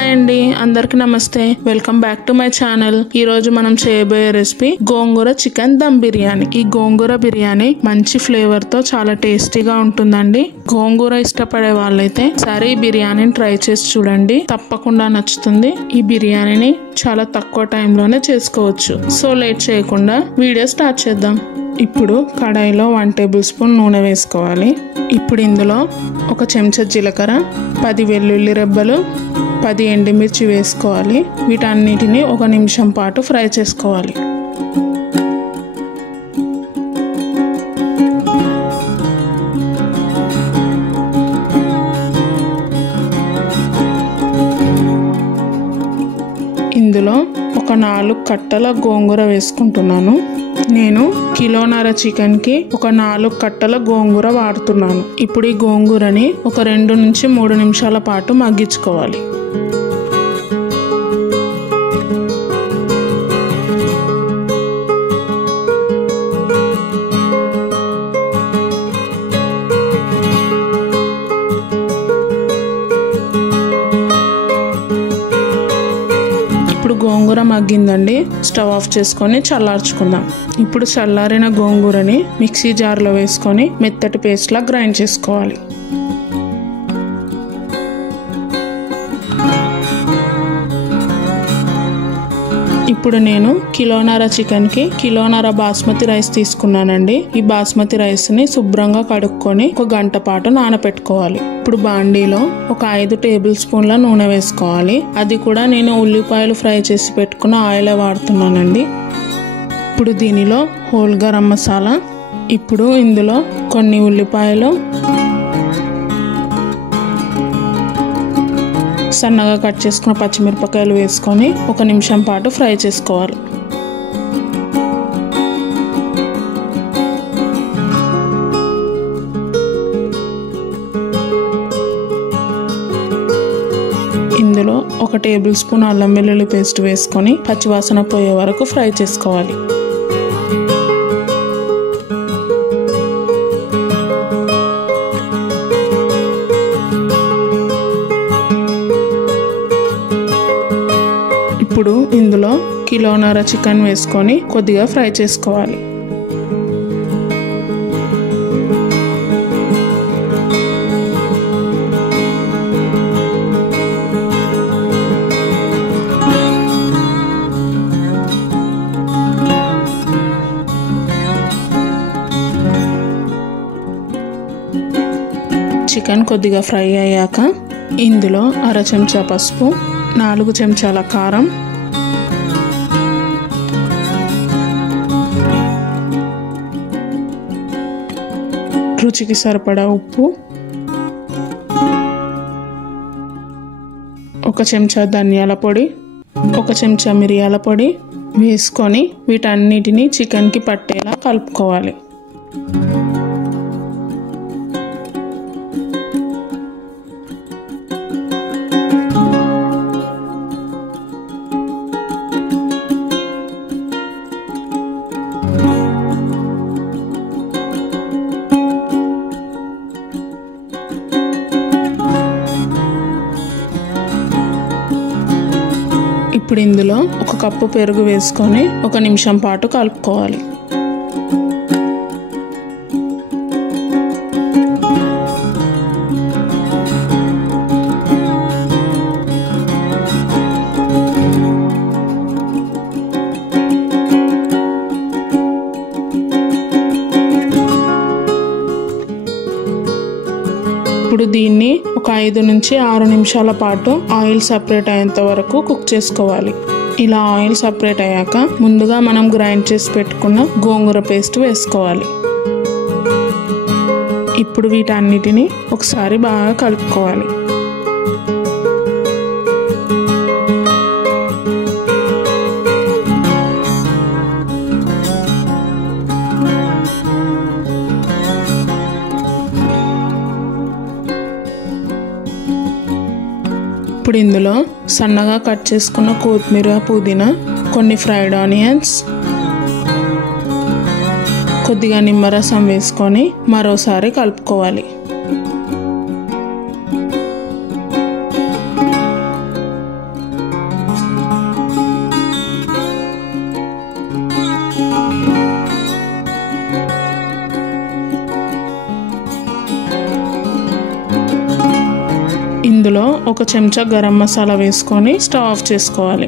Hi అండి, అందరికి నమస్తే. Welcome back to my channel. ఈ రోజు మనం చేయబోయే రెసిపీ గోంగూర చికెన్ దమ్ బిర్యానీ. ఈ గోంగూర బిర్యానీ మంచి ఫ్లేవర్ తో చాలా టేస్టీగా ఉంటుందండి. గోంగూర ఇష్టపడే వాళ్ళైతే సరే ఈ బిర్యానీని ట్రై చేసి చూడండి, తప్పకుండా నచ్చుతుంది. ఈ బిర్యానీని చాలా తక్కువ టైంలోనే చేసుకోవచ్చు. సో లేట్ చేయకుండా వీడియో స్టార్ట్ చేద్దాం. ఇప్పుడు కడాయిలో 1 టేబుల్ స్పూన్ నూనె వేసుకోవాలి. ఇప్పుడు ఇందులో 1 చెంచా జీలకర్ర, 10 వెల్లుల్లి రెబ్బలు, 10 ఎండుమిర్చి వేసుకోవాలి. వీటన్నిటిని 1 నిమిషం పాటు ఫ్రై చేసుకోవాలి. ఇందులో 4 కట్టల గోంగూర వేసుకుంటున్నాను. నేను 1.5 చికెన్కి 4 కట్టల గోంగూర వాడుతున్నాను. ఇప్పుడు ఈ గోంగూరని 2 నుంచి 3 నిమిషాల పాటు మగ్గించుకోవాలి. గోంగూర మగ్గిందండి. స్టవ్ ఆఫ్ చేసుకొని చల్లార్చుకుందాం. ఇప్పుడు చల్లారిన గోంగూరని మిక్సీ జార్లో వేసుకొని మెత్తటి పేస్ట్ లా గ్రైండ్ చేసుకోవాలి. ఇప్పుడు నేను 1.5 చికెన్కి 1.5 బాస్మతి రైస్ తీసుకున్నానండి. ఈ బాస్మతి రైస్ ని శుభ్రంగా కడుక్కొని 1 గంట పాటు నానపెట్టుకోవాలి. ఇప్పుడు బాండీలో 5 టేబుల్ స్పూన్ల నూనె వేసుకోవాలి. అది కూడా నేను ఉల్లిపాయలు ఫ్రై చేసి పెట్టుకున్న ఆయిల్ వాడుతున్నానండి. ఇప్పుడు దీనిలో హోల్ గరం మసాలా, ఇప్పుడు ఇందులో కొన్ని ఉల్లిపాయలు, సన్నగా కట్ చేసుకున్న పచ్చిమిరపకాయలు వేసుకొని 1 నిమిషం పాటు ఫ్రై చేసుకోవాలి. ఇందులో 1 టేబుల్ స్పూన్ అల్లం వెల్లుల్లి పేస్ట్ వేసుకొని పచ్చివాసన పోయే వరకు ఫ్రై చేసుకోవాలి. ఇప్పుడు ఇందులో 1.5 చికెన్ వేసుకొని కొద్దిగా ఫ్రై చేసుకోవాలి. చికెన్ కొద్దిగా ఫ్రై అయ్యాక ఇందులో 1/2 చెంచా పసుపు, 4 చెంచాల కారం, రుచికి సరిపడా ఉప్పు, 1 చెంచా ధనియాల పొడి, 1 చెంచా మిరియాల పొడి వేసుకొని వీటన్నిటిని చికెన్కి పట్టేలా కలుపుకోవాలి. ఇప్పుడు ఇందులో 1 కప్పు పెరుగు వేసుకొని 1 నిమిషం పాటు కలుపుకోవాలి. ఇప్పుడు దీన్ని 5 నుంచి 6 నిమిషాల పాటు ఆయిల్ సపరేట్ అయ్యేంత వరకు కుక్ చేసుకోవాలి. ఇలా ఆయిల్ సపరేట్ అయ్యాక ముందుగా మనం గ్రైండ్ చేసి పెట్టుకున్న గోంగూర పేస్ట్ వేసుకోవాలి. ఇప్పుడు వీటన్నిటిని ఒకసారి బాగా కలుపుకోవాలి. ఇప్పుడు ఇందులో సన్నగా కట్ చేసుకున్న కొత్తిమీర, పుదీనా, కొన్ని ఫ్రైడ్ ఆనియన్స్, కొద్దిగా నిమ్మరసం వేసుకొని మరోసారి కలుపుకోవాలి. ఒక చెంచా గరం మసాలా వేసుకొని స్టవ్ ఆఫ్ చేసుకోవాలి.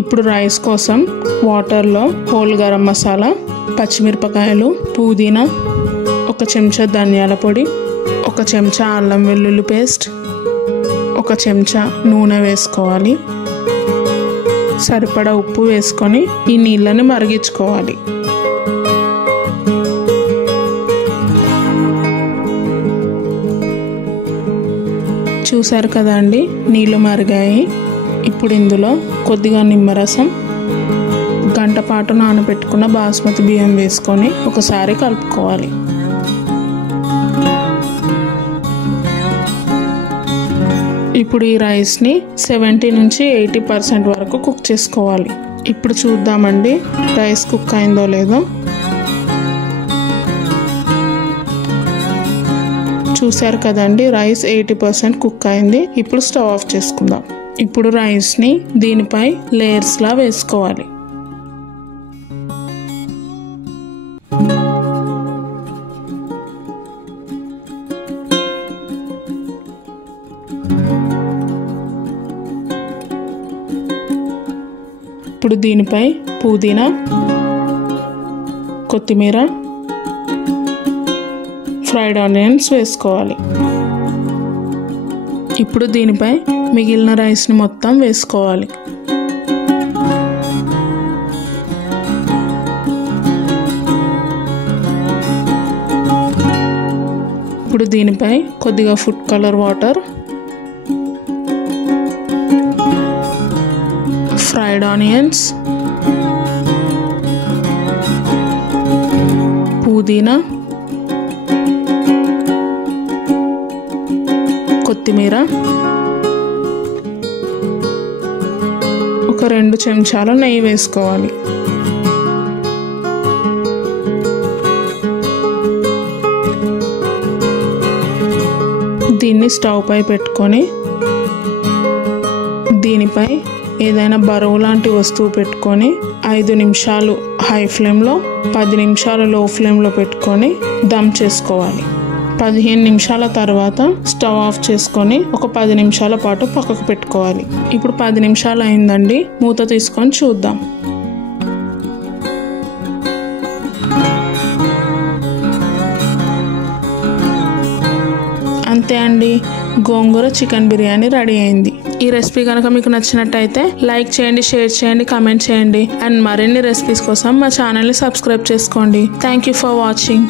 ఇప్పుడు రైస్ కోసం వాటర్లో హోల్ గరం మసాలా, పచ్చిమిరపకాయలు, పుదీనా, ఒక చెంచా ధనియాల పొడి, ఒక చెంచా అల్లం వెల్లుల్లి పేస్ట్, ఒక చెంచా నూనె వేసుకోవాలి. సరిపడా ఉప్పు వేసుకొని ఈ నీళ్ళని మరిగించుకోవాలి. చూసారు కదండి, నీళ్ళు మరిగాయి. ఇప్పుడు ఇందులో కొద్దిగా నిమ్మరసం, గంట పాటు నానబెట్టుకున్న బాస్మతి బియ్యం వేసుకొని ఒకసారి కలుపుకోవాలి. ఇప్పుడు ఈ రైస్ని 70 నుంచి 80% వరకు కుక్ చేసుకోవాలి. ఇప్పుడు చూద్దామండి రైస్ కుక్ అయిందో లేదో. చూసారు కదండి, రైస్ 80% కుక్ అయింది. ఇప్పుడు స్టవ్ ఆఫ్ చేసుకుందాం. ఇప్పుడు రైస్ని దీనిపై లేయర్స్లా వేసుకోవాలి. ఇప్పుడు దీనిపై పుదీనా, కొత్తిమీర, ఫ్రైడ్ ఆనియన్స్ వేసుకోవాలి. ఇప్పుడు దీనిపై మిగిలిన రైస్ని మొత్తం వేసుకోవాలి. ఇప్పుడు దీనిపై కొద్దిగా food colour water, fried onions, పుదీనా, కొత్తిమీర, ఒక 2 చెంచాల నెయ్యి వేసుకోవాలి. దీన్ని స్టవ్ పై పెట్టుకొని దీనిపై ఏదైనా బరువు లాంటి వస్తువు పెట్టుకొని 5 నిమిషాలు హై ఫ్లేమ్లో, 10 నిమిషాలు లో ఫ్లేమ్లో పెట్టుకొని దమ్ చేసుకోవాలి. 15 నిమిషాల తర్వాత స్టవ్ ఆఫ్ చేసుకొని ఒక 10 నిమిషాల పాటు పక్కకు పెట్టుకోవాలి. ఇప్పుడు 10 నిమిషాలు అయిందండి, మూత తీసుకొని చూద్దాం. అంతే అండి, గోంగూర చికెన్ బిర్యానీ రెడీ అయింది. ఈ రెసిపీ కనుక మీకు నచ్చినట్టయితే లైక్ చేయండి, షేర్ చేయండి, కామెంట్ చేయండి. అండ్ మరిన్ని రెసిపీస్ కోసం మా ఛానల్ని సబ్స్క్రైబ్ చేసుకోండి. Thank you for watching.